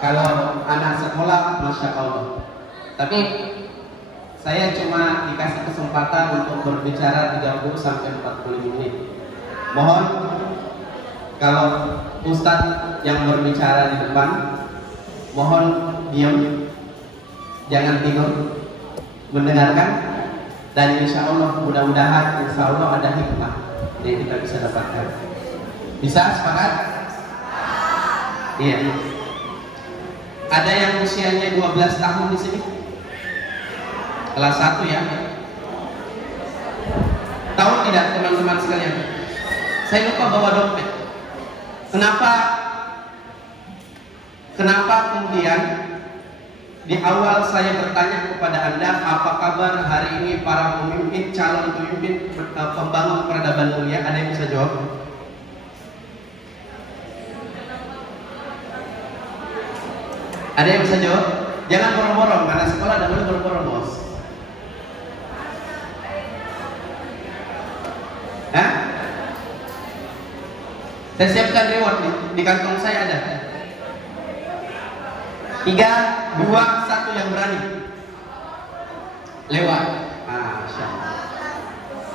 Kalau anak sekolah, Masya Allah. Tapi saya cuma dikasih kesempatan untuk berbicara 30-40 menit. Mohon kalau Ustadz yang berbicara di depan, mohon diam, jangan tidur, mendengarkan, dan insya Allah mudah-mudahan insya Allah ada hikmah yang kita bisa dapatkan. Bisa sepakat? Iya. Ada yang usianya 12 tahun di sini? Kelas 1 ya? Tahu tidak teman-teman sekalian? Saya lupa bawa dompet. Kenapa kemudian di awal saya bertanya kepada Anda, apa kabar hari ini para pemimpin, calon pemimpin pembangun peradaban mulia? Ada yang bisa jawab? Ada yang bisa jawab? Jangan borong-borong, karena sekolah ada boleh borong-borong, bos. Hah? Saya siapkan reward di kantong saya ada. 3, 2, 1 yang berani lewat.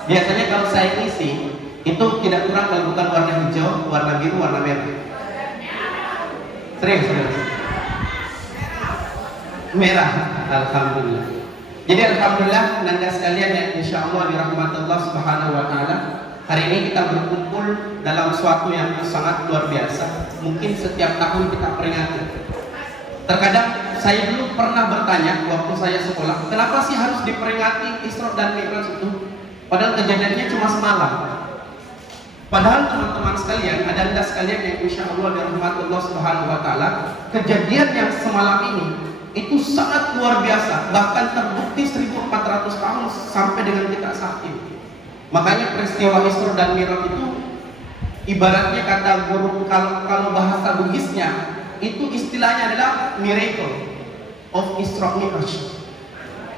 Biasanya kalau saya isi itu tidak kurang kalau bukan warna hijau, warna biru, warna merah. Serius. Merah, alhamdulillah. Jadi alhamdulillah Nanda sekalian yang insya Allah dirahmati Allah Subhanahu wa Ta'ala, hari ini kita berkumpul dalam suatu yang sangat luar biasa. Mungkin setiap tahun kita peringati. Terkadang saya dulu pernah bertanya waktu saya sekolah, kenapa sih harus diperingati Isra dan Mi'raj itu? Padahal kejadiannya cuma semalam. Padahal teman-teman sekalian, ada Anda sekalian yang insya Allah dirahmati Allah Subhanahu wa Ta'ala, kejadian yang semalam ini itu sangat luar biasa, bahkan terbukti 1400 tahun sampai dengan kita saat ini. Makanya peristiwa Isra dan Mi'raj itu ibaratnya kata guru, kalau bahasa Bugisnya itu istilahnya adalah miracle of Isra Mi'raj.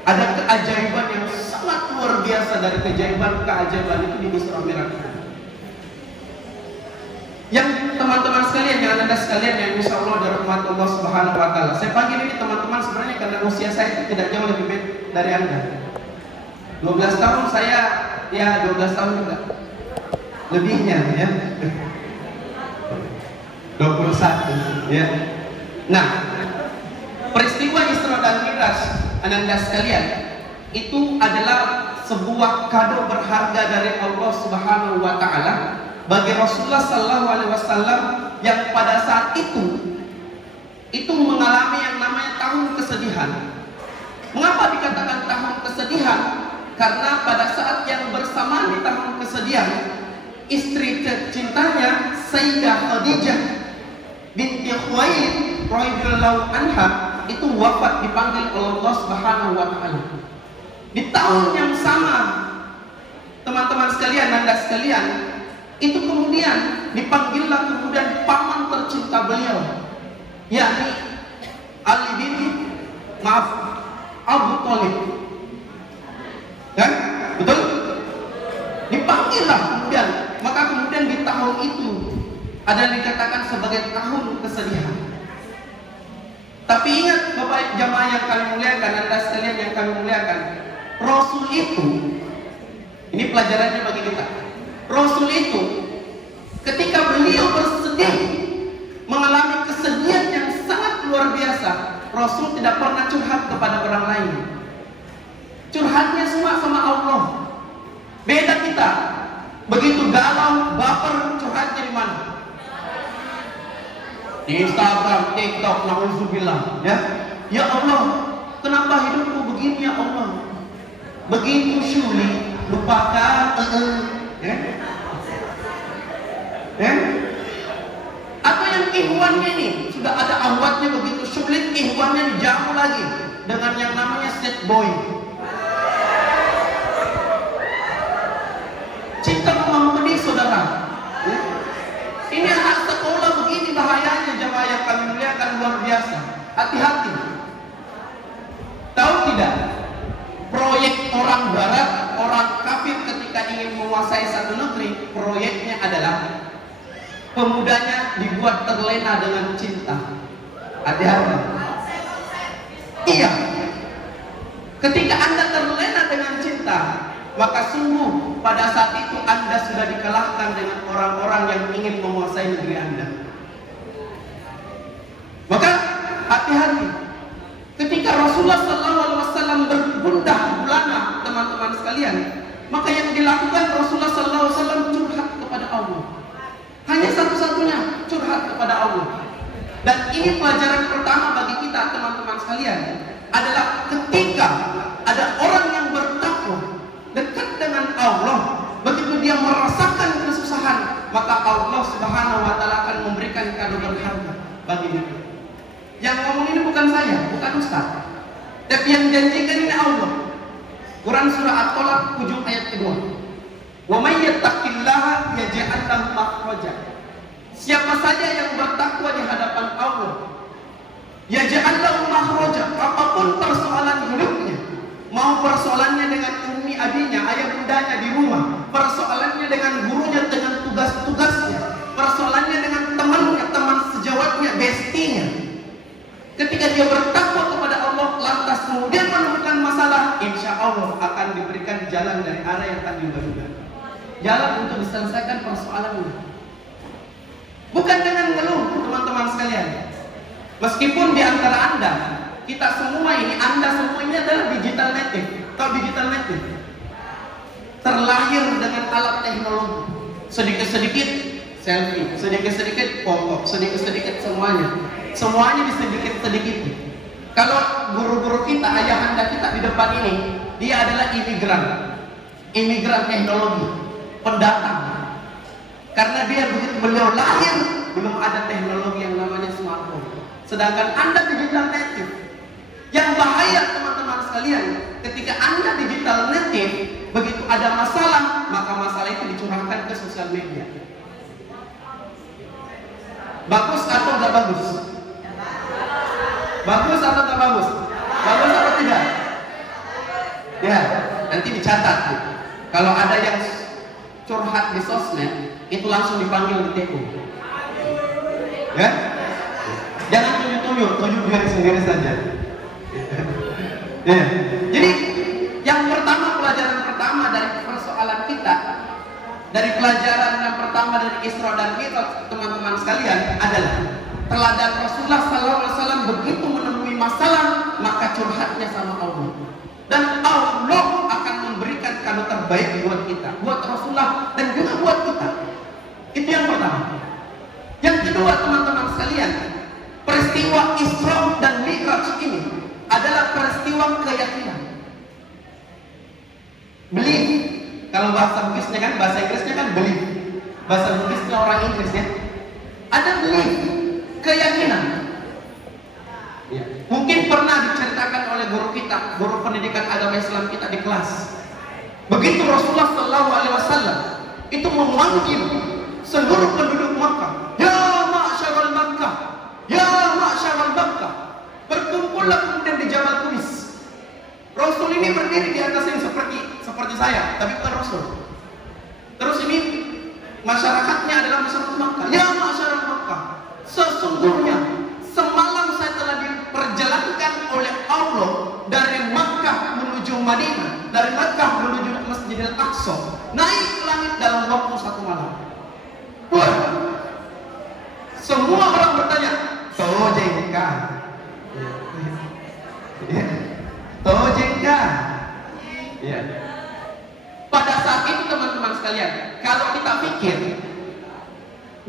Ada keajaiban yang sangat luar biasa dari keajaiban itu di Isra Mi'raj. Yang teman-teman sekalian, yang Anda sekalian yang insya Allah dirahmati Allah Subhanahu wa Ta'ala, saya panggil ini teman-teman sebenarnya karena usia saya itu tidak jauh lebih dari Anda. 12 tahun saya, ya 12 tahun juga lebihnya ya. 21 ya. Nah, peristiwa Isra dan Mi'raj Anda sekalian itu adalah sebuah kado berharga dari Allah Subhanahu wa Ta'ala bagi Rasulullah Sallallahu Alaihi Wasallam yang pada saat itu mengalami yang namanya tahun kesedihan. Mengapa dikatakan tahun kesedihan? Karena pada saat yang bersamaan di tahun kesedihan, istri tercintanya Sayyidah Khadijah binti Khuwailid radhiyallahu anha itu wafat, dipanggil oleh Allah Subhanahu wa Ta'ala. Di tahun yang sama, teman-teman sekalian, Anda sekalian, itu kemudian dipanggillah kemudian paman tercinta beliau, yakni Ali bin Abu Thalib, kan? Betul? Dipanggillah kemudian, maka kemudian di tahun itu ada yang dikatakan sebagai tahun kesedihan. Tapi ingat Bapak jamaah yang kami muliakan, Anda sekalian yang kami muliakan, Rasul itu, ini pelajarannya bagi kita. Rasul itu ketika beliau bersedih, mengalami kesedihan yang sangat luar biasa, Rasul tidak pernah curhat kepada orang lain. Curhatnya semua sama Allah. Beda kita, begitu galau, baper, curhatnya di mana? Di Instagram, TikTok, na'udzubillah ya. Ya Allah, kenapa hidupku begini ya Allah? Begitu sulit, lupakan ya? Atau yang ihwannya nih sudah ada awatnya, begitu sulit ihwannya dijamu lagi dengan yang namanya set boy. Cinta mengemudi saudara. Ini anak sekolah begini bahayanya, jamaah yang kami muliakan, luar biasa. Hati-hati. Tahu tidak? Proyek orang barat, orang kafir ketika ingin menguasai satu negeri, proyeknya adalah pemudanya dibuat terlena dengan cinta. Hati-hati. Iya. Ketika Anda terlena dengan cinta, maka sungguh pada saat itu Anda sudah dikalahkan dengan orang-orang yang ingin menguasai negeri Anda. Maka hati-hati. Ketika Rasulullah SAW bergundah gulana, teman-teman sekalian, maka yang dilakukan Rasulullah SAW curhat kepada Allah. Hanya satu-satunya curhat kepada Allah. Dan ini pelajaran pertama bagi kita, teman-teman sekalian, adalah ketika ada orang yang bertakwa dekat dengan Allah, begitu dia merasakan kesusahan, maka Allah Subhanahu wa Ta'ala akan memberikan kado berharga bagi dia. Yang ngomong ini bukan saya, bukan Ustaz, tapi yang janjikan ini Allah. Quran surah At-Tolak ujung ayat kedua. Wa may yattaqillaha yaj'al lahu makhraja. Siapa saja yang bertakwa di hadapan Allah, yaj'al lahu makhraja, apapun persoalan hidupnya, mau persoalannya dengan umi abinya, ayah bundanya di rumah, persoalannya dengan gurunya, dengan tugas-tugasnya, persoalannya dengan temannya, teman sejawatnya, bestinya. Ketika dia bertakwa kepada Allah, lantas kemudian menemukan masalah, insya Allah akan diberikan jalan dari arah yang tak diduga-duga. Jalan untuk diselesaikan persoalannya. Bukan dengan ngeluh, teman-teman sekalian. Meskipun di antara Anda, kita semua ini, Anda semua ini adalah digital native. Tahu digital native? Terlahir dengan alat teknologi. Sedikit-sedikit selfie, sedikit-sedikit foto, sedikit-sedikit semuanya disedikit-sedikit. Kalau guru-guru kita, ayah anda kita di depan ini, dia adalah imigran teknologi, pendatang. Karena dia begitu beliau lahir, belum ada teknologi yang namanya smartphone. Sedangkan anda digital native. Yang bahaya, teman-teman sekalian, ketika anda digital native, begitu ada masalah, maka masalah itu dicurahkan ke sosial media. Bagus atau tidak bagus? Bagus atau tidak bagus? Bagus atau tidak? Ya, nanti dicatat. Kalau ada yang curhat di sosmed, itu langsung dipanggil di TU. Ya? Jangan tunjuk diri sendiri saja. Ya. Jadi, yang pertama, pelajaran pertama dari persoalan kita, dari pelajaran yang pertama dari Isra dan Mi'raj, teman-teman sekalian, adalah teladan Rasulullah SAW begitu menemui masalah, maka curhatnya sama Allah. Dan Allah akan memberikan kado terbaik buat kita, buat Rasulullah dan juga buat kita. Itu yang pertama. Yang kedua, teman-teman sekalian, peristiwa Isra dan Mi'raj ini adalah peristiwa keyakinan. Belief. Kalau bahasa Inggrisnya kan, bahasa Inggrisnya kan belief. Bahasa Inggrisnya orang Inggris ya. Ada belief, keyakinan. Ya. Mungkin pernah diceritakan oleh guru kita, guru pendidikan agama Islam kita di kelas. Begitu Rasulullah SAW itu memanggil seluruh penduduk Makkah, ya ma'syarul Makkah, ya ma'syarul Makkah, berkumpullah kemudian di Jabal Qumais. Rasul ini berdiri di atas ini seperti saya, tapi bukan Rasul. Terus ini masyarakatnya adalah masyarakat Makkah. Ya masyarakat Makkah, sesungguhnya semalam saya telah diperjalankan oleh Allah dari Makkah menuju Madinah, dari Makkah menuju Masjidil Aqsa, naik ke langit dalam waktu 1 malam. Wah, semua orang bertanya, Tojengkah? Tojengkah? Ya. Pada saat itu, teman-teman sekalian, kalau kita pikir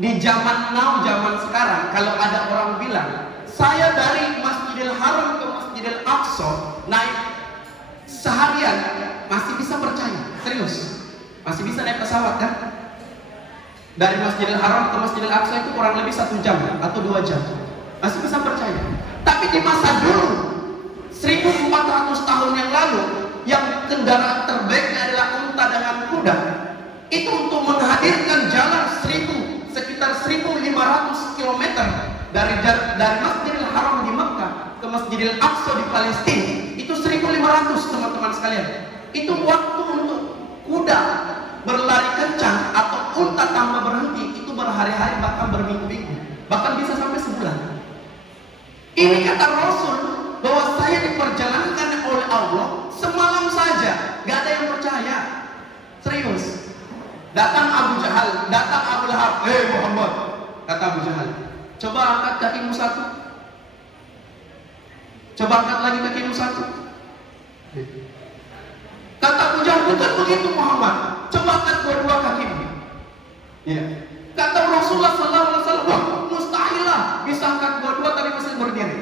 di zaman now, zaman sekarang, kalau ada orang bilang saya dari Masjidil Haram ke Masjidil Aqsa naik seharian, masih bisa percaya? Serius? Masih bisa naik pesawat kan? Dari Masjidil Haram ke Masjidil Aqsa itu kurang lebih 1 jam atau 2 jam, masih bisa percaya. Tapi di masa dulu 1400 tahun yang lalu, yang kendaraan terbaiknya adalah unta dengan kuda, itu untuk menghadirkan jalan sekitar 1500 km dari Masjidil Haram di Mekah ke Masjidil Aqsa di Palestina, itu 1500, teman-teman sekalian. Itu waktu untuk kuda berlari kencang atau unta tanpa berhenti, itu berhari-hari bahkan berminggu-minggu, bahkan bisa sampai sebulan. Ini kata Rasul bahwa saya diperjalankan oleh Allah semalam saja, gak ada yang percaya. Serius. Datang Abu Jahal, datang Abu Lahab, Muhammad, kata Abu Jahal, coba angkat kakimu satu, coba angkat lagi kakimu satu. Kata Abu Jahal, bukan begitu Muhammad, coba angkat dua-dua kakimu. Ya. Kata Rasulullah SAW, wah mustahil lah bisa angkat dua-dua tapi masih berdiri.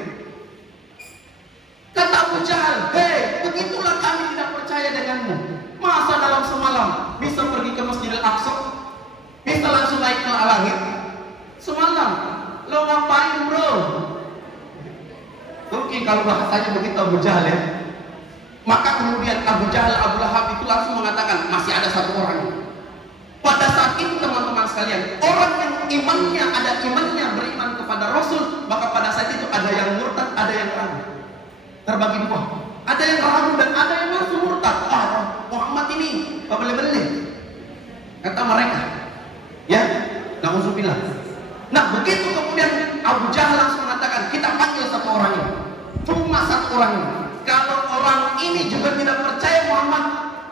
Kata Abu Jahal, begitulah kami tidak percaya denganmu. Masa dalam semalam bisa pergi ke Masjidil Aqsa, bisa langsung naik ke langit? Semalam, lo ngapain bro? Mungkin kalau bahasanya begitu Abu Jahal ya. Maka kemudian Abu Jahal, Abu Lahab itu langsung mengatakan, masih ada satu orang. Pada saat itu teman-teman sekalian, orang yang imannya ada imannya beriman kepada Rasul, maka pada saat itu ada yang murtad, ada yang ragu. Terbagi dua. Ada yang ragu dan ada yang langsung murtad. Muhammad ini beli-beli, kata mereka. Ya, na'udzubillah. Nah, begitu kemudian Abu Jahal langsung mengatakan, kita panggil satu orang ini. Cuma satu orang ini. Kalau orang ini juga tidak percaya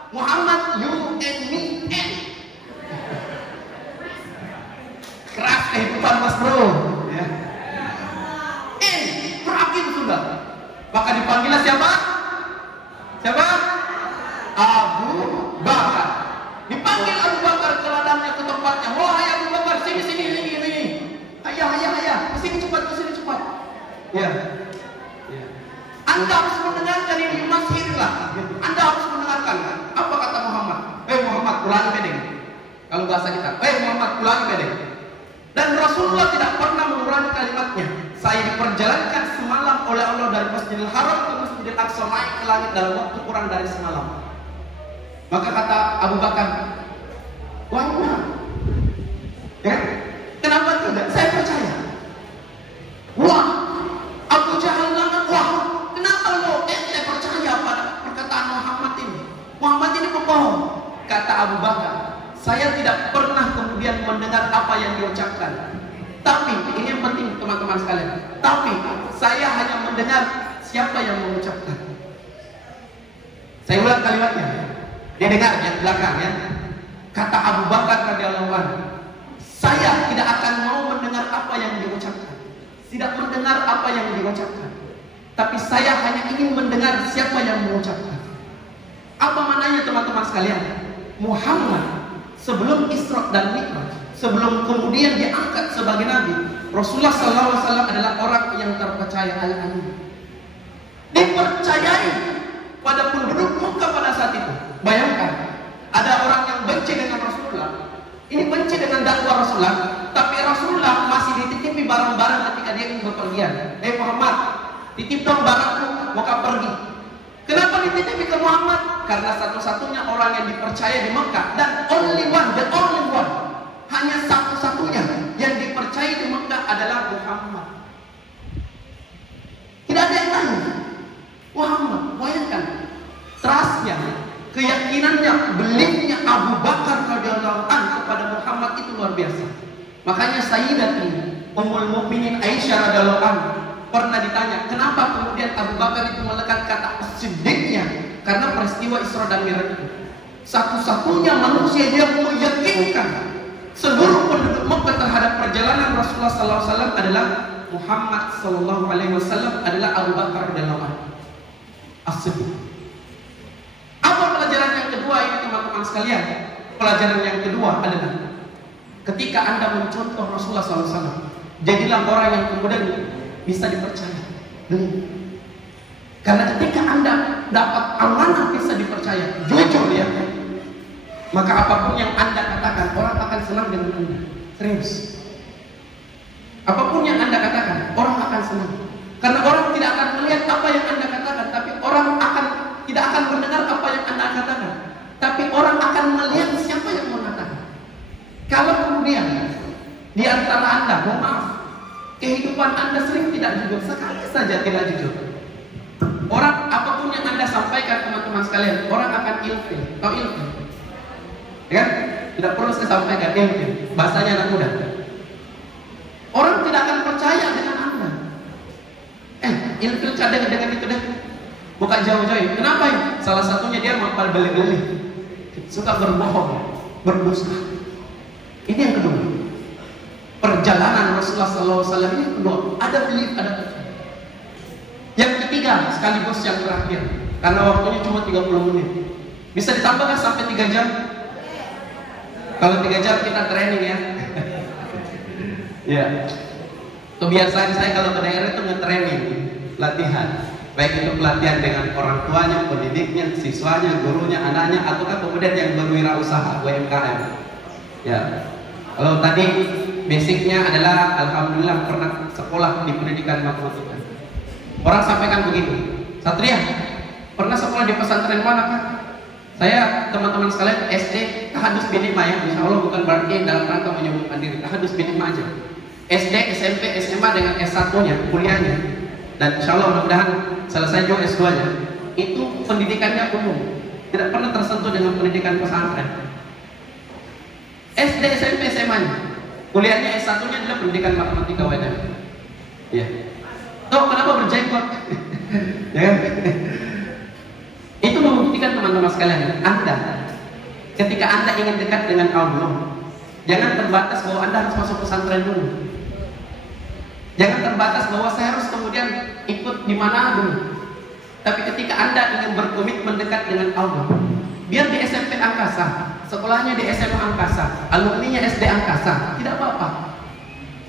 Muhammad you and me and. Keras kehidupan mas bro. Ya. Berakhir sudah. Maka dipanggillah siapa? Siapa? Abu Bakar. Dipanggil Abu Bakar ke ladangnya, ke tempatnya. Wahai Abu Bakar, sini. Ayah, kesini cepat. Ya. Anda harus mendengarkan ini, masihlah. Anda harus mendengarkan. Apa kata Muhammad? Muhammad, ulangi bedeng. Kalau bahasa kita, Muhammad, ulangi bedeng. Dan Rasulullah tidak pernah mengurangi kalimatnya. Saya diperjalankan semalam oleh Allah dari Masjidil Haram ke Masjidil Aqsa, naik ke langit dalam waktu kurang dari semalam. Maka kata Abu Bakar, why not? Ya? Kenapa tidak? Saya percaya. Wah, Abu Jahal bilang, wah, kenapa lo percaya pada perkataan Muhammad ini? Muhammad ini pembohong. Kata Abu Bakar, saya tidak pernah kemudian mendengar apa yang diucapkan. Tapi, ini yang penting teman-teman sekalian. Tapi, saya hanya mendengar siapa yang mengucapkan. Saya ulang kalimatnya. Dia dengar yang belakang ya. Kata Abu Bakar radhiyallahu anhu, saya tidak akan mau mendengar apa yang diucapkan. Tidak mendengar apa yang diucapkan. Tapi saya hanya ingin mendengar siapa yang mengucapkan. Apa maknanya teman-teman sekalian? Muhammad sebelum Isra dan Mi'raj, sebelum kemudian diangkat sebagai nabi, Rasulullah SAW adalah orang yang terpercaya ayat-ayat. Dipercayai pada penduduk Mekah pada saat itu. Bayangkan, ada orang yang benci dengan Rasulullah. Ini benci dengan dakwah Rasulullah, tapi Rasulullah masih dititipi barang-barang ketika dia ingin bepergian. Muhammad, titip dong barangku, mau pergi. Kenapa dititipi ke Muhammad? Karena satu-satunya orang yang dipercaya di Mekah, dan only one, the only one, hanya satu-satunya yang dipercaya di Mekah adalah Muhammad. Tidak ada yang lain. Muhammad, bayangkan trustnya, keyakinannya, beliefnya Abu Bakar radhiyallahu anhu kepada Muhammad itu luar biasa. Makanya Sayyidatuna Ummul Mukminin Aisyah radhiyallahu anha pernah ditanya, kenapa kemudian Abu Bakar itu melekat kata siddiqnya? Karena peristiwa Isra dan Mi'raj itu. Satu-satunya manusia yang meyakinkan seluruh penduduk Mekah terhadap perjalanan Rasulullah SAW adalah Muhammad SAW adalah Abu Bakar radhiyallahu anhu. As-Siddiq. Apa pelajaran yang kedua ini teman-teman sekalian? Pelajaran yang kedua adalah ketika Anda mencontoh Rasulullah SAW, jadilah orang yang kemudian bisa dipercaya. Karena ketika Anda dapat amanah bisa dipercaya, jujur ya, maka apapun yang Anda katakan, orang akan senang dengan Anda. Serius. Apapun yang Anda katakan, orang akan senang. Karena orang tidak akan melihat apa yang Anda katakan, tapi orang tidak akan mendengar apa yang Anda katakan, tapi orang akan melihat siapa yang mengatakan. Kalau kemudian di antara Anda, mohon maaf, kehidupan Anda sering tidak jujur, sekali saja tidak jujur, orang apapun yang Anda sampaikan teman-teman sekalian, orang akan ilfil. Tahu ilfil? Ya kan? Tidak perlu saya sampaikan ilfil, bahasanya anak muda. Orang tidak akan percaya dengan Anda. suka jauh-jauh. Kenapa ya? Salah satunya dia mau beli-beli, suka berbohong, berdusta. Ini yang kedua. Perjalanan Rasulullah SAW ini kedua, ada belief, ada percaya. Yang ketiga, sekaligus yang terakhir, karena waktunya cuma 30 menit. Bisa ditambahkan sampai 3 jam? Kalau 3 jam kita training ya. Ya. Kebiasaan saya kalau ke daerah itu nge-training, latihan. Baik itu pelatihan dengan orang tuanya, pendidiknya, siswanya, gurunya, anaknya, ataukah kemudian yang berwirausaha, UMKM. Ya. Kalau tadi basicnya adalah alhamdulillah pernah sekolah di pendidikan matematika. Orang sampaikan begitu, Satria, pernah sekolah di pesantren mana kan? Saya teman-teman sekalian SD tahadus bin Hikmah ya, insya Allah bukan berarti dalam rangka menyembuhkan diri, tahadus bin Hikmah aja. SD, SMP, SMA dengan S1-nya, kuliahnya, dan insya Allah mudah-mudahan selesai juga S2-nya. Itu pendidikannya umum, tidak pernah tersentuh dengan pendidikan pesantren. SD, SMP, SMA-nya, kuliahnya S1-nya adalah pendidikan matematika WTM. Ya. Tahu kenapa berjenggot? Ya. Itu membuktikan teman-teman sekalian, Anda ketika Anda ingin dekat dengan Allah, jangan terbatas bahwa Anda harus masuk pesantren dulu. Jangan terbatas bahwa saya harus kemudian ikut di mana dulu. Tapi ketika Anda ingin berkomitmen dekat dengan Allah, biar di SMP Angkasa, sekolahnya di SMA Angkasa, alumninya SD Angkasa, tidak apa-apa.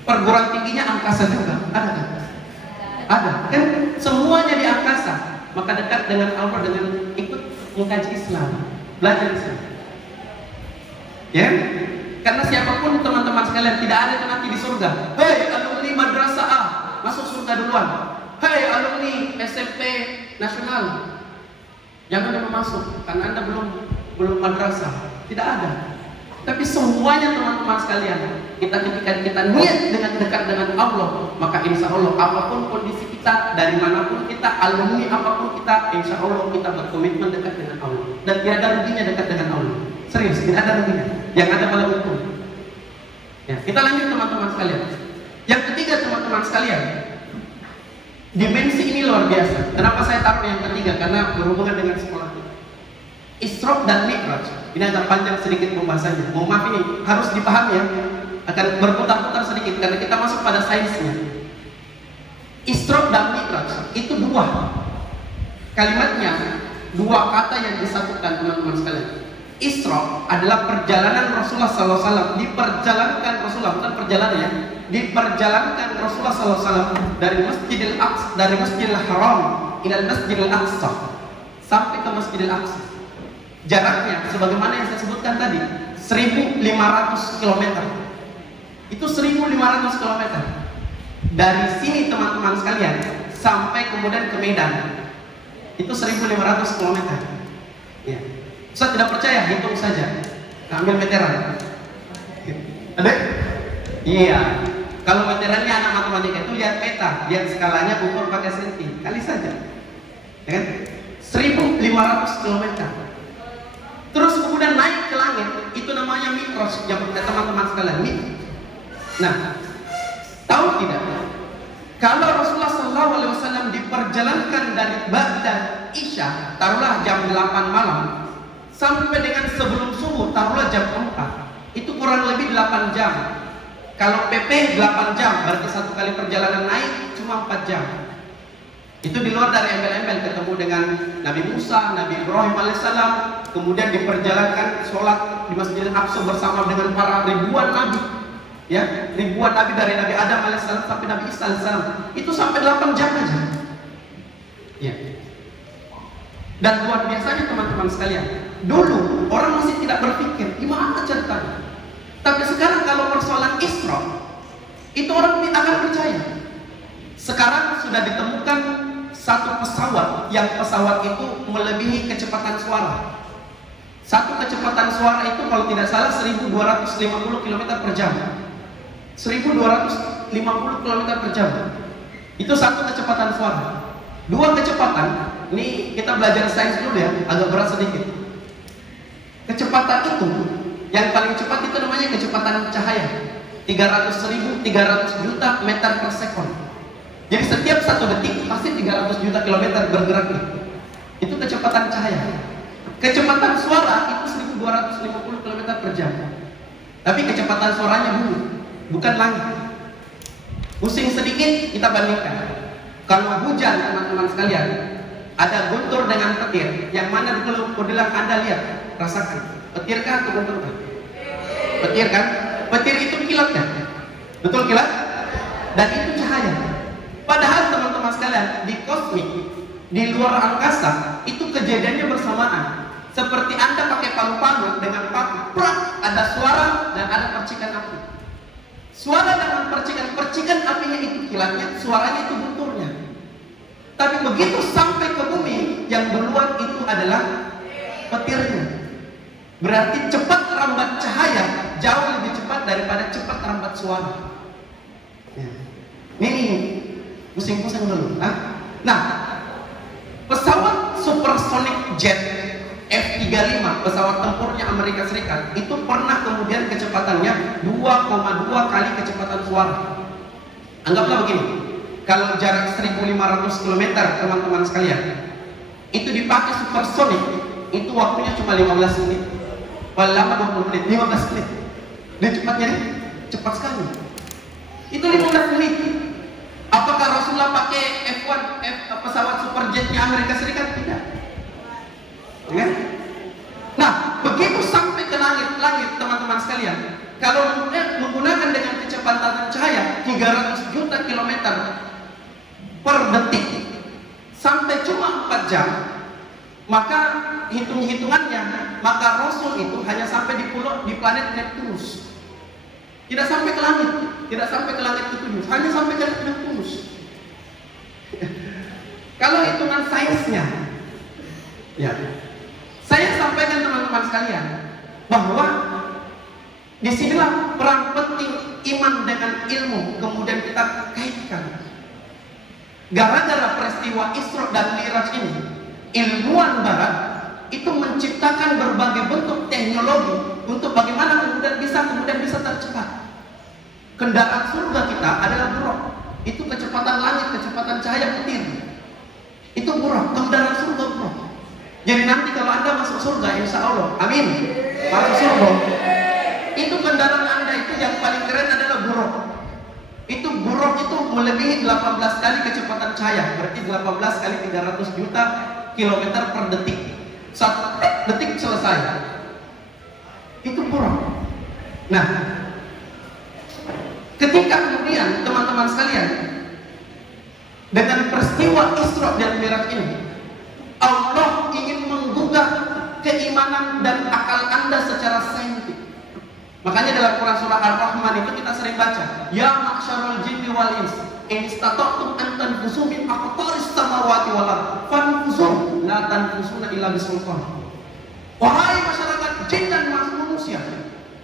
Perguruan tingginya Angkasa juga, ada kan? Ada, kan semuanya di Angkasa. Maka dekat dengan Allah dengan ikut mengkaji Islam, belajar Islam. Ya, karena siapapun teman-teman sekalian tidak ada yang nanti di surga. Hei alumni madrasah A, masuk surga duluan. Hei alumni SMP nasional, jangan dulu masuk karena Anda belum madrasah. Tidak ada. Tapi semuanya teman-teman sekalian, ketika kita niat dengan dekat dengan Allah, maka insya Allah apapun kondisi kita, dari manapun kita, alumni apapun kita, insya Allah kita berkomitmen dekat dengan Allah. Dan tidak ada ruginya dekat dengan Allah. Serius, tidak ada ruginya. Yang ada malah untung. Ya, kita lanjut teman-teman sekalian. Yang ketiga teman-teman sekalian, dimensi ini luar biasa. Kenapa saya taruh yang ketiga? Karena berhubungan dengan sekolah. Isra dan Mi'raj. Ini agak panjang sedikit pembahasannya. Mohon maaf ini harus dipahami ya. Akan berputar-putar sedikit karena kita masuk pada sainsnya. Isra dan Mi'raj itu dua kalimatnya, dua kata yang disatukan teman-teman sekalian. Isra adalah perjalanan Rasulullah SAW, diperjalankan Rasulullah, bukan perjalanan ya, diperjalankan Rasulullah SAW dari Masjidil Aqsa, dari Masjidil Haram ila Masjidil Aqsa sampai ke Masjidil Aqsa. Jaraknya sebagaimana yang saya sebutkan tadi 1.500 km. Itu 1.500 km. Dari sini teman-teman sekalian sampai kemudian ke Medan. Itu 1.500 km. Ya. Saya tidak percaya, hitung saja. Ambil meteran. Ada? Iya. Kalau meterannya anak matematika itu lihat peta, lihat skalanya, ukur pakai senti, kali saja. Ya kan? 1.500 km. Terus kemudian naik ke langit, itu namanya Mi'raj, yang teman-teman sekalian. Nah, tahu tidak? Kalau Rasulullah SAW diperjalankan dari Baghdad Isya, taruhlah jam 8 malam, sampai dengan sebelum subuh, taruhlah jam 4, itu kurang lebih 8 jam. Kalau PP 8 jam, berarti satu kali perjalanan naik cuma 4 jam. Itu di luar dari embel-embel, ketemu dengan Nabi Musa, Nabi Ibrahim alaihissalam, kemudian diperjalankan sholat di Masjidil Aqsa bersama dengan para ribuan nabi, ya, ribuan nabi dari Nabi Adam alaihissalam sampai Nabi Isa alaihissalam, itu sampai 8 jam aja. Ya. Dan luar biasanya teman-teman sekalian, dulu orang masih tidak berpikir gimana ceritanya. Tapi sekarang kalau persoalan Isra, itu orang akan percaya. Sekarang sudah ditemukan satu pesawat yang pesawat itu melebihi kecepatan suara. Satu kecepatan suara itu kalau tidak salah 1.250 km per jam. 1.250 km per jam. Itu satu kecepatan suara. Dua kecepatan, ini kita belajar sains dulu ya, agak berat sedikit. Kecepatan itu, yang paling cepat itu namanya kecepatan cahaya. 300 juta meter per sekon. Jadi setiap 1 detik pasti 300 juta kilometer bergerak nih. kecepatan cahaya. Kecepatan suara itu 1250 km per jam. Tapi kecepatan suaranya bumi, bukan langit. Pusing sedikit kita bandingkan. Kalau hujan teman-teman sekalian, ada guntur dengan petir, yang mana kalau bilang Anda lihat, rasakan. Petir kah atau guntur kah? Petir kan? Petir itu kilat kan? Betul kilat? Dan itu cahaya. Padahal teman-teman sekalian, di kosmik, di luar angkasa, itu kejadiannya bersamaan. Seperti Anda pakai palu-palu dengan paku, prak, ada suara dan ada percikan api. Suara dengan percikan apinya itu kilatnya, suaranya itu gunturnya. Tapi begitu sampai ke bumi, yang duluan itu adalah petirnya. Berarti cepat rambat cahaya jauh lebih cepat daripada cepat rambat suara. Ini pusing-pusing dulu. Nah, pesawat supersonic jet F-35, pesawat tempurnya Amerika Serikat, itu pernah kemudian kecepatannya 2,2 kali kecepatan suara. Anggaplah begini, kalau jarak 1.500 km teman-teman sekalian, itu dipakai supersonic, itu waktunya cuma 15 menit. Paling lama 20 menit, 15 menit. Dan cepatnya nih, cepat sekali. Itu 15 menit. Apakah Rasulullah pakai F1, pesawat superjetnya Amerika Serikat? Tidak. Ya? Nah, begitu sampai ke langit teman-teman sekalian, kalau menggunakan dengan kecepatan cahaya 300 juta kilometer per detik sampai cuma 4 jam, maka hitung-hitungannya, maka Rasul itu hanya sampai di planet Neptunus. Tidak sampai ke langit, tidak sampai ke langit Neptunus, hanya sampai ke Neptunus. Kalau hitungan sainsnya, ya, saya sampaikan teman-teman sekalian bahwa disinilah peran penting iman dengan ilmu kemudian kita kaitkan. Gara-gara peristiwa Isra dan Mi'raj ini, ilmuwan Barat itu menciptakan berbagai bentuk teknologi untuk bagaimana kemudian bisa tercepat. Kendaraan surga kita adalah buruk. Itu kecepatan langit, kecepatan cahaya petir. Itu buruk, kendaraan surga buruk. Jadi nanti kalau Anda masuk surga, insya Allah, amin, masuk surga, itu kendaraan Anda itu yang paling keren adalah buruk. Itu buruk itu melebihi 18 kali kecepatan cahaya, berarti 18 kali 300 juta kilometer per detik. 1 detik selesai. Itu buruk. Nah, ketika kemudian teman-teman sekalian, dengan peristiwa Isra dan Mi'raj ini, Allah ingin menggugah keimanan dan akal Anda secara saintifik. Makanya dalam Quran surah Ar-Rahman itu kita sering baca, ya ma'syarul jinni wal ins, in istata'tum an tanfusu min aqtaris samawati wal ardh fanfusu la tanfusuna illa bisultan. Wahai masyarakat jin dan manusia,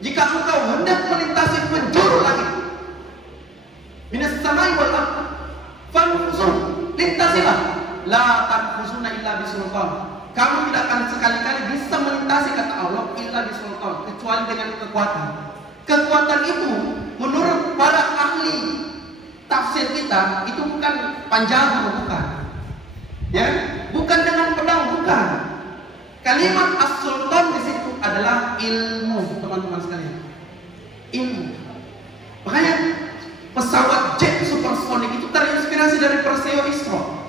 jika engkau hendak melintasi penjuru langit, minas samai wal ardh fanfusu, lintasilah, la tanfusuna illa bisultan. Kamu tidak akan sekali-kali bisa melintasi kata Allah illa bisultan, kecuali dengan kekuatan. Kekuatan itu menurut para ahli tafsir kita itu bukan panjang, bukan. Ya, bukan dengan pedang, bukan. Kalimat as-sultan di situ adalah ilmu, teman-teman sekalian. Ilmu. Makanya pesawat jet supersonik itu terinspirasi dari peristiwa Isra.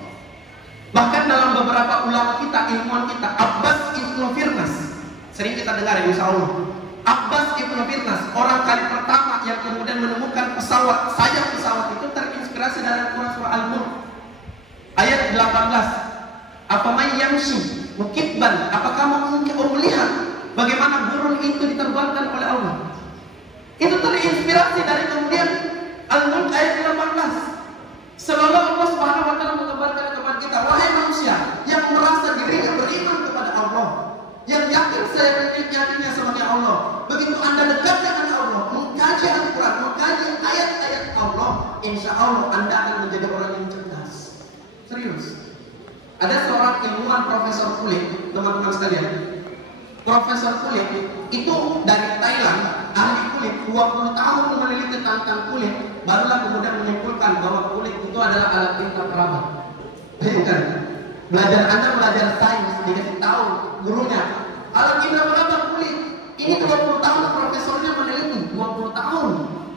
Bahkan dalam beberapa ulama kita, ilmuwan kita, Abbas Ibnu Firnas, sering kita dengar ya, insya Allah. Abbas Ibnu Firnas, orang kali pertama yang kemudian menemukan pesawat, sayap pesawat itu terinspirasi dari Quran surah Al-Mulk ayat 18. Apa mayyamshi mukibban, apakah kamu melihat bagaimana burung itu diterbangkan oleh Allah? Itu terinspirasi dari kemudian Al-Mulk ayat 18. Selalu Allah Subhanahu wa taala mengabarkan kepada kita, wahai manusia yang merasa dirinya beriman kepada Allah, yang yakin saya yakinnya sebagai Allah, begitu Anda dekat dengan Allah, mengkaji Al-Quran, mengkaji ayat-ayat Allah, insya Allah Anda akan menjadi orang yang cerdas. Serius. Ada seorang ilmuwan profesor kulit, teman-teman sekalian. Profesor kulit itu dari Thailand, ahli kulit, 20 tahun meneliti tentang kulit, barulah kemudian menyimpulkan bahwa kulit itu adalah alat pintar kerabat. Bayangkan, Anda belajar sains, dikasih tahu gurunya, alat indra menambah kulit. Ini 20 tahun profesornya meneliti, 20 tahun.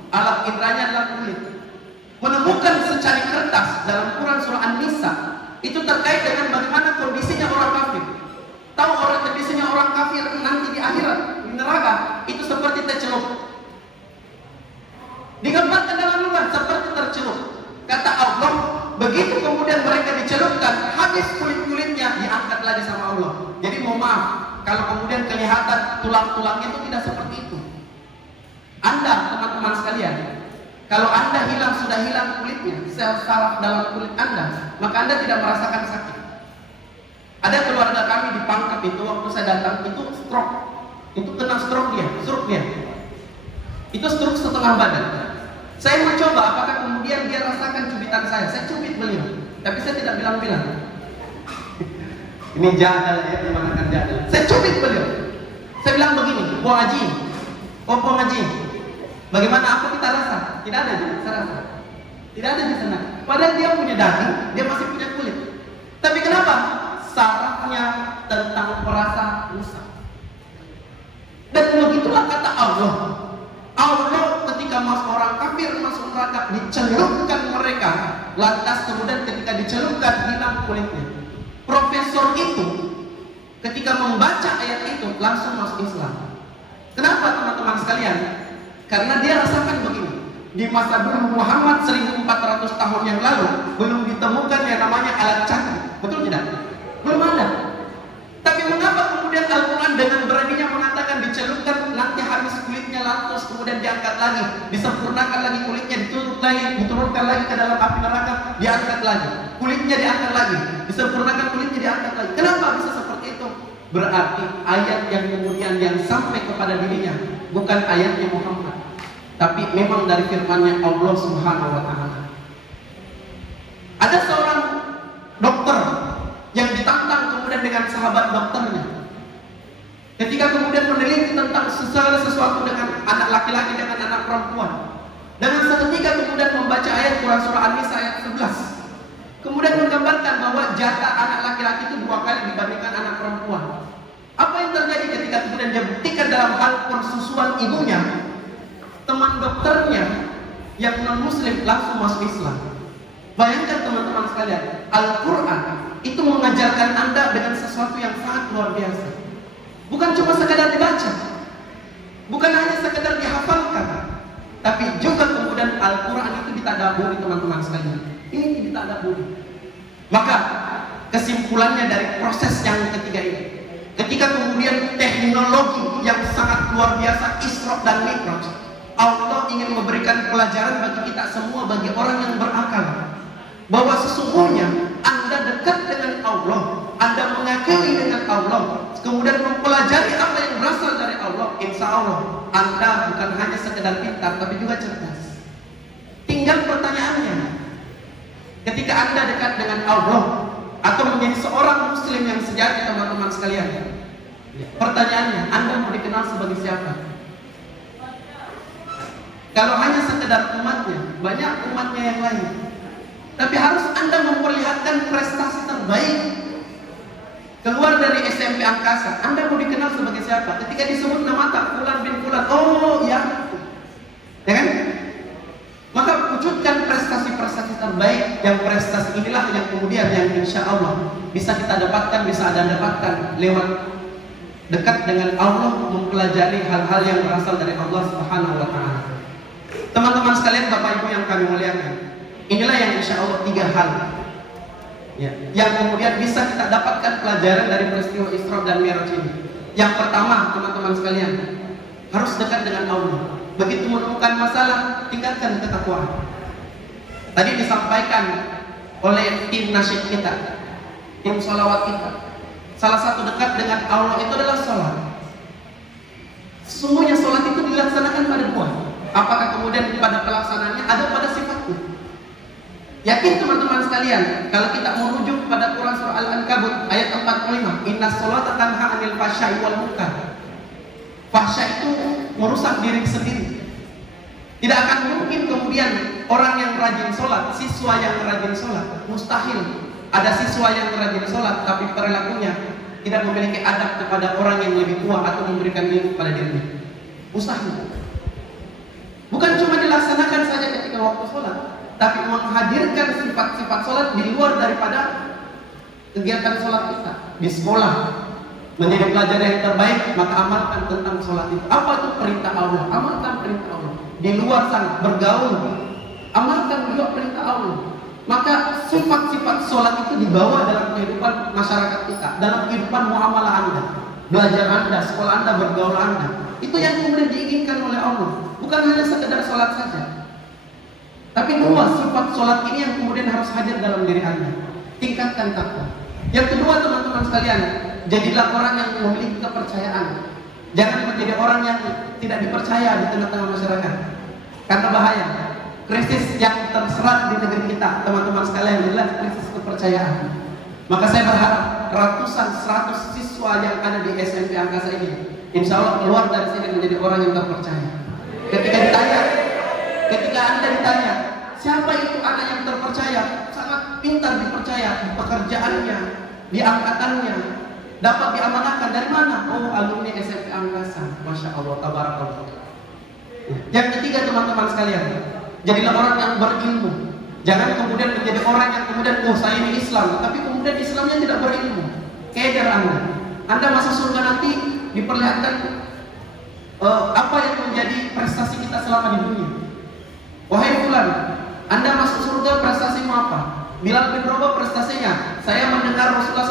Alat indranya adalah kulit. Menemukan secari kertas dalam Quran surah An-Nisa itu terkait dengan bagaimana kondisinya orang kafir. Tahu orang kondisinya orang kafir nanti di akhirat, di neraka, itu seperti tercelup. Digambarkan dalam Quran seperti tercelup. Kata Allah, begitu kemudian mereka dicelupkan, habis kulit-kulitnya diangkat lagi sama Allah. Jadi mohon maaf, kalau kemudian kelihatan tulang-tulangnya itu tidak seperti itu. Anda, teman-teman sekalian, kalau Anda sudah hilang kulitnya, sel saraf dalam kulit Anda, maka Anda tidak merasakan sakit. Ada keluarga kami di Pangkep itu, waktu saya datang, itu stroke. Itu kena stroke dia. Itu stroke setengah badan. Saya mau coba apakah kemudian dia rasakan cubitan saya. Saya cubit beliau, tapi saya tidak bilang-bilang. Ini jadal ya, dimanakan jadal. Saya cubit beliau. Saya bilang begini, Buang Haji, bagaimana aku kita rasa? Tidak ada saya rasa. Tidak ada di sana. Padahal dia punya daging, dia masih punya kulit. Tapi kenapa? Sarafnya tentang perasa rusak. Dan begitulah kata Allah. Allah ketika orang kafir masuk neraka dicelupkan mereka, lantas kemudian ketika dicelupkan hilang kulitnya. Profesor itu ketika membaca ayat itu langsung masuk Islam. Kenapa teman-teman sekalian? Karena dia rasakan begini. Di masa dulu Muhammad 1400 tahun yang lalu belum ditemukan yang namanya alat canggih. Betul tidak? Belum ada. Tapi mengapa kemudian Al-Quran dengan beraninya mengatakan dicelupkan, nanti habis kulitnya lantas kemudian diangkat lagi, disempurnakan lagi kulitnya, diturunkan lagi ke dalam api neraka, diangkat lagi, kulitnya diangkat lagi, disempurnakan kulitnya diangkat lagi. Kenapa bisa seperti itu? Berarti ayat yang kemudian yang sampai kepada dirinya bukan ayatnya Muhammad, tapi memang dari firman-Nya Allah Subhanahu wa taala. Ada seorang dokter yang ditantang kemudian dengan sahabat dokternya. Ketika kemudian meneliti tentang segala sesuatu dengan anak laki-laki dengan anak perempuan. Dengan seketika kemudian membaca ayat Quran surah An-Nisa ayat 11. Kemudian menggambarkan bahwa jatah anak laki-laki itu 2 kali dibandingkan anak perempuan. Apa yang terjadi ketika kemudian dia buktikan dalam hal persusuan ibunya? Teman dokternya yang non-muslim langsung masuk Islam. Bayangkan teman-teman sekalian, Al-Quran itu mengajarkan Anda dengan sesuatu yang sangat luar biasa. Bukan cuma sekadar dibaca, bukan hanya sekadar dihafalkan, tapi juga kemudian Al-Quran itu ditadaburi teman-teman sekalian. Ini ditadaburi. Maka kesimpulannya dari proses yang ketiga ini, ketika kemudian teknologi yang sangat luar biasa Isra dan Mi'raj, Allah ingin memberikan pelajaran bagi kita semua, bagi orang yang berakal, bahwa sesungguhnya Anda dekat dengan Allah, Anda mengakui dengan Allah, kemudian mempelajari apa yang berasal dari Allah, insya Allah Anda bukan hanya sekedar pintar, tapi juga cerdas. Tinggal pertanyaannya, ketika Anda dekat dengan Allah atau menjadi seorang muslim yang sejati teman-teman sekalian, pertanyaannya, Anda mau dikenal sebagai siapa? Kalau hanya sekedar umatnya, banyak umatnya yang lain. Tapi harus Anda memperlihatkan prestasi terbaik. Keluar dari SMP Angkasa, Anda mau dikenal sebagai siapa? Ketika disebut nama tak Fulan bin Fulan, oh ya, ya kan? Maka wujudkan prestasi-prestasi terbaik. Yang prestasi inilah yang kemudian yang insya Allah bisa kita dapatkan, bisa Anda dapatkan lewat dekat dengan Allah, mempelajari hal-hal yang berasal dari Allah Subhanahu wa taala. Teman-teman sekalian, Bapak Ibu yang kami muliakan, inilah yang insya Allah 3 hal ya, yang kemudian bisa kita dapatkan pelajaran dari peristiwa Isra dan Mi'raj ini. Yang pertama, teman-teman sekalian, harus dekat dengan Allah. Begitu menemukan masalah, tingkatkan ketakwaan. Tadi disampaikan oleh tim nasyid kita, tim sholawat kita, salah satu dekat dengan Allah itu adalah sholat. Sesungguhnya sholat itu dilaksanakan pada 2. Apakah kemudian pada pelaksanaannya ada pada sifatnya? Yakin teman-teman sekalian, kalau kita merujuk pada Quran surah Al-Ankabut ayat 45, inna sholata tanha 'anil fahsya'i wal munkar. Fahsya itu merusak diri sendiri. Tidak akan mungkin kemudian orang yang rajin sholat, siswa yang rajin sholat, mustahil Ada siswa yang rajin sholat tapi perilakunya tidak memiliki adab kepada orang yang lebih tua atau memberikan ilmu kepada dirinya. Mustahil. Bukan cuma dilaksanakan saja ketika waktu sholat, tapi menghadirkan sifat-sifat sholat di luar daripada kegiatan sholat kita. Di sekolah, menjadi pelajar yang terbaik, maka amalkan tentang sholat itu. Apa itu perintah Allah? Amalkan perintah Allah. Di luar sana, bergaul, amalkan juga perintah Allah. Maka sifat-sifat sholat itu dibawa dalam kehidupan masyarakat kita, dalam kehidupan muamalah Anda, belajar Anda, sekolah Anda, bergaul Anda. Itu yang kemudian diinginkan oleh Allah. Bukan hanya sekedar sholat saja, tapi luas sifat sholat ini yang kemudian harus hadir dalam diri Anda. Tingkatkan takwa. Yang kedua, teman-teman sekalian, jadilah orang yang memiliki kepercayaan. Jangan menjadi orang yang tidak dipercaya di tengah-tengah masyarakat, karena bahaya. Krisis yang terserat di negeri kita, teman-teman sekalian, adalah krisis kepercayaan. Maka saya berharap ratusan, 100 siswa yang ada di SMP Angkasa ini, insya Allah keluar dari sini menjadi orang yang terpercaya. Ketika Anda ditanya, siapa itu anak yang terpercaya? Sangat pintar dipercaya di pekerjaannya, di angkatannya, dapat diamanahkan dari mana? Oh, alumni SMP Angkasa. Masya Allah, tabarakallah. Yang ketiga, teman-teman sekalian, jadilah orang yang berilmu. Jangan kemudian menjadi orang yang kemudian, oh saya ini Islam, tapi kemudian Islamnya tidak berilmu. Keder Anda masuk surga nanti diperlihatkan apa yang menjadi prestasi kita selama di dunia. Wahai fulan, Anda masuk surga, prestasimu apa? Bilal bin Rabah prestasinya, saya mendengar Rasulullah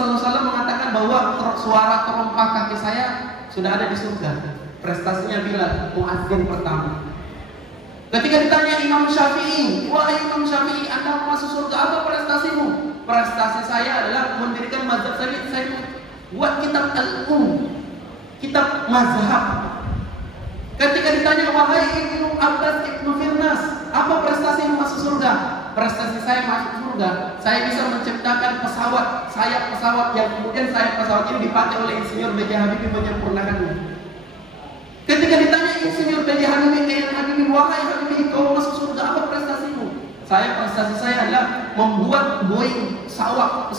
SAW mengatakan bahwa suara terompah kaki saya sudah ada di surga. Prestasinya Bilal, muadzin pertama. Ketika ditanya Imam Syafi'i, wahai Imam Syafi'i, Anda masuk surga, apa prestasimu? Prestasi saya adalah mendirikan mazhab saya buat kitab kitab mazhab. Ketika ditanya, wahai Ibnu Abbas Ibnu Firnas, apa prestasimu masuk surga? Prestasi saya masuk surga, saya bisa menciptakan sayap pesawat yang kemudian sayap pesawat ini dipakai oleh Insinyur B.J. Habibie menyempurnakannya. Ketika ditanya Insinyur B.J. Habibie, wahai Habibie, kau masuk surga, apa prestasimu? Prestasi saya adalah membuat Boeing pesawat.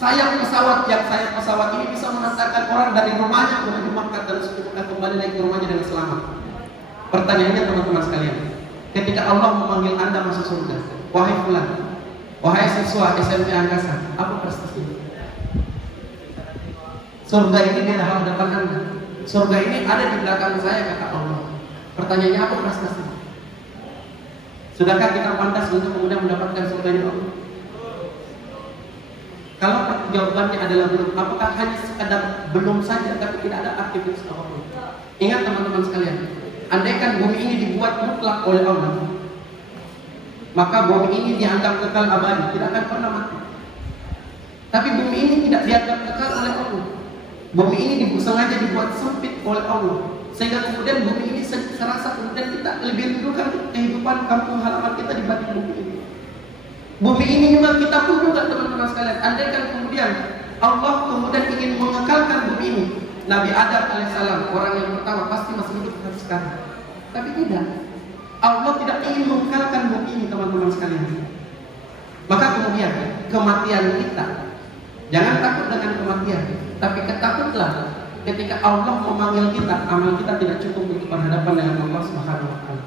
Sayap pesawat ini bisa mengantarkan orang dari rumahnya menuju Makkah dan kembali lagi ke rumahnya dengan selamat. Pertanyaannya, teman-teman sekalian, ketika Allah memanggil Anda masuk surga, wahai fulan, wahai siswa SMP Angkasa, apa prestasi? Surga ini di hadapan Anda. Surga ini ada di belakang saya, kata Allah. Pertanyaannya, apa prestasi? Sudahkah kita pantas untuk kemudian mendapatkan surganya Allah? Kalau jawabannya adalah belum, apakah hanya sekadar belum saja tapi tidak ada aktivitas apapun? Ingat teman-teman sekalian, andaikan bumi ini dibuat mutlak oleh Allah, maka bumi ini dianggap kekal abadi, tidak akan pernah mati. Tapi bumi ini tidak dianggap kekal oleh Allah. Bumi ini sengaja dibuat sempit oleh Allah, sehingga kemudian bumi ini serasa kemudian kita lebih rindukan kehidupan kampung halaman kita dibanding bumi ini. Bumi ini juga kita pun juga, teman-teman sekalian, andaikan kemudian Allah kemudian ingin mengekalkan bumi ini, Nabi Adam alaihissalam, orang yang pertama, pasti masih hidup sampai sekarang. Tapi tidak, Allah tidak ingin mengekalkan bumi ini, teman-teman sekalian. Maka kemudian kematian kita, jangan takut dengan kematian, tapi ketakutlah ketika Allah memanggil kita, amal kita tidak cukup untuk berhadapan dengan Allah Subhanahu wa Ta'ala.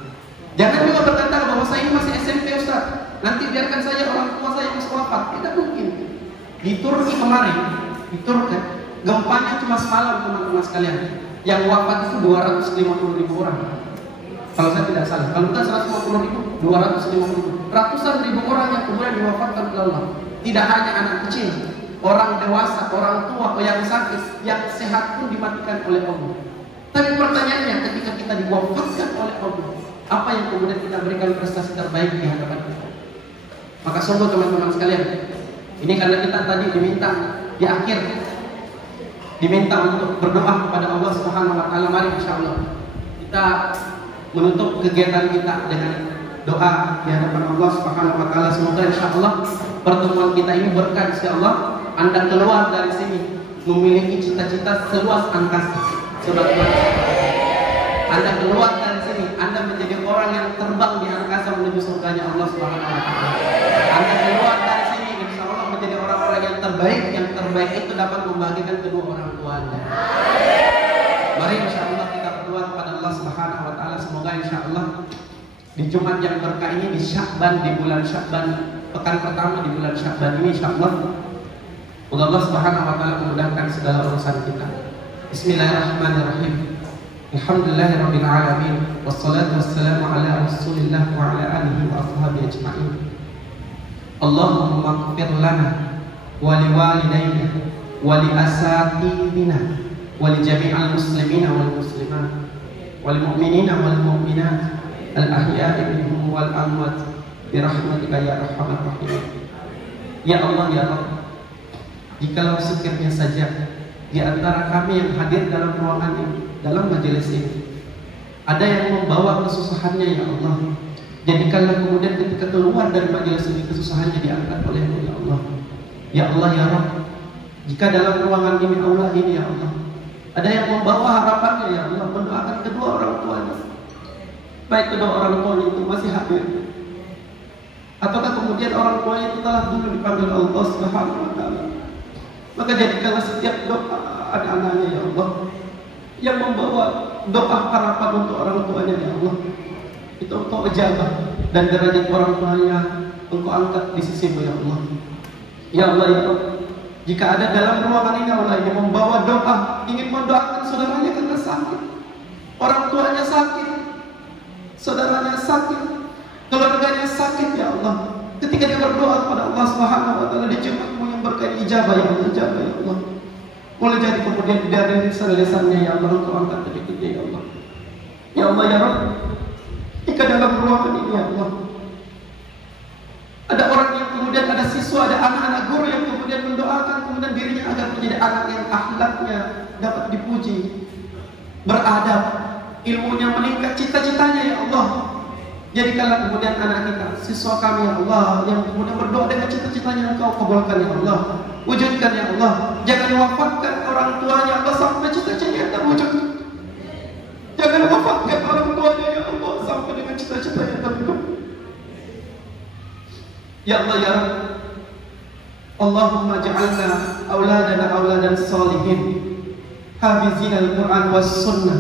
Jangan juga berkata bahwa saya ini masih SMP Ustaz, nanti biarkan saja orang tua saya masuk wafat. Tidak mungkin. Di Turki kemarin, gempanya cuma semalam, teman-teman sekalian. Yang wafat itu 250.000 orang. Kalau saya tidak salah, kalau bukan 150.000, 250.000. Ratusan ribu orang yang kemudian diwafatkan oleh Allah. Tidak hanya anak kecil, orang dewasa, orang tua, yang sakit, yang sehat pun dimatikan oleh Allah. Tapi pertanyaannya, ketika kita diwafatkan oleh Allah, apa yang kemudian kita berikan prestasi terbaik di hadapan kita? Maka sungguh teman-teman sekalian, ini karena kita tadi di akhir diminta untuk berdoa kepada Allah Subhanahu wa Ta'ala. Mari insyaallah kita menutup kegiatan kita dengan doa di hadapan Allah Subhanahu wa Ta'ala. Semoga insyaallah pertemuan kita ini berkah insyaallah. Anda keluar dari sini memiliki cita-cita seluas angkasa. Anda keluar dari sini, Anda menjadi orang yang terbang di angkasa menuju surganya Allah Subhanahu wa Ta'ala. Anda keluar terbaik itu dapat membahagiakan kedua orang tuanya. Mari insyaallah kita berdoa kepada Allah Subhanahu wa taala, semoga insyaallah di Jumat yang berkah ini, di Sya'ban, di bulan Sya'ban, pekan pertama di bulan Sya'ban ini insyaallah semoga Allah Subhanahu wa taala memudahkan segala urusan kita. Bismillahirrahmanirrahim. Alhamdulillahirabbil alamin, wassalatu wassalamu ala Rasulillah wa ala alihi wa ashabihi ajma'in. Allahumma ighfir lana wa liwalidayna wa li asatidina wa li jami'il muslimina wal muslimat wal mu'minina wal mu'minat al ahya'i minhum wal amwat bi rahmatika ya arhamar rahimin. Ya Allah ya Rabb, jikalau sekiranya saja di antara kami yang hadir dalam ruangan ini, dalam majelis ini, ada yang membawa kesusahannya ya Allah, jadikanlah kemudian ketika keluar dari majelis ini kesusahannya diangkat oleh-Mu ya Allah. Ya Allah ya Rabb, jika dalam ruangan ini, aula ini ya Allah, ada yang membawa harapannya ya Allah, mendoakan kedua orang tuanya, baik kedua orang tuanya itu masih hadir, ataukah kemudian orang tuanya itu telah dulu dipanggil Allah Subhanahu wa taala, maka jadikanlah setiap doa anak-anaknya ya Allah yang membawa doa harapan untuk orang tuanya ya Allah, itu engkau ijabah dan derajat orang tuanya engkau angkat di sisi-Mu ya Allah. Ya Allah ya Allah, jika ada dalam ruangan ini Allah yang membawa doa ingin mendoakan saudaranya karena sakit, orang tuanya sakit, saudaranya sakit, keluarganya sakit ya Allah, ketika dia berdoa kepada Allah Subhanahu wa taala di Jumat-Mu yang berkah ijabah ya Allah, ijabah ya Allah, boleh jadi kemudian dari lisan-lisannya ya Allah engkau angkat sedikitnya ya Allah. Ya Allah ya Rabb, jika dalam ruangan ini ya Allah ada orang yang kemudian, ada siswa, ada anak-anak guru yang kemudian mendoakan kemudian dirinya agar menjadi anak yang akhlaknya dapat dipuji, beradab, ilmunya meningkat, cita-citanya ya Allah, jadikanlah kemudian anak kita, siswa kami ya Allah, yang kemudian berdoa dengan cita-citanya engkau kabulkan ya Allah, wujudkan ya Allah, jangan wafatkan orang tuanya Allah sampai cita-citanya terwujud, jangan wafatkan orang tuanya ya Allah sampai dengan cita-citanya terwujud. Ya Allah ya Rabb, Allahumma ja'alna auladana auladan salihin, hafizina al-Quran was sunnah,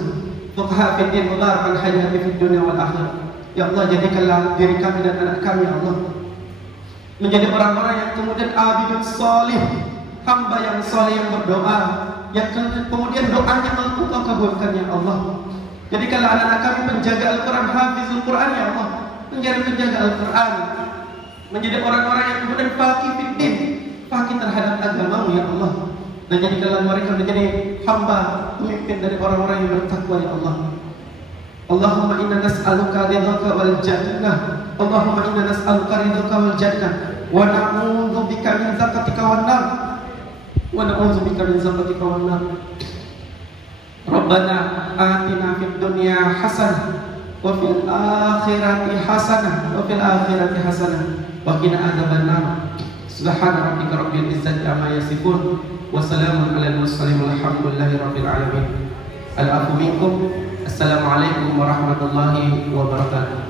fuqaha fid din, mubarakan hayati fid dunya wal akhirah. Ya Allah, jadikanlah diri kami dan anak kami ya Allah menjadi orang-orang yang kemudian abidun salih, hamba yang saleh yang berdoa, yang kemudian doanya engkau kabulkan ya Allah. Jadikanlah anak-anak kami penjaga Al-Quran, hafizul Quran ya Allah, menjadi penjaga Al-Quran, menjadi orang-orang yang kemudian faqih fiddin, faqih terhadap agama-Mu ya Allah, dan jadikanlah mereka menjadi hamba pemimpin dari orang-orang yang bertakwa ya Allah. Allahumma inna nas'aluka ridhaka wal jannah, Allahumma inna nas'aluka ridhaka wal jannah, wa na'udzubika min sakhatika wan nar, wa na'udzubika min sakhatika wan nar. Rabbana atina fid dunya hasanah wa fil akhirati hasanah wa fil akhirati hasanah wa qina adzabannar. Subhana rabbika rabbil izzati amma yasifun wa salamun alal mursalin walhamdulillahi rabbil alamin. Al-afu minkum. Assalamualaikum warahmatullahi wabarakatuh.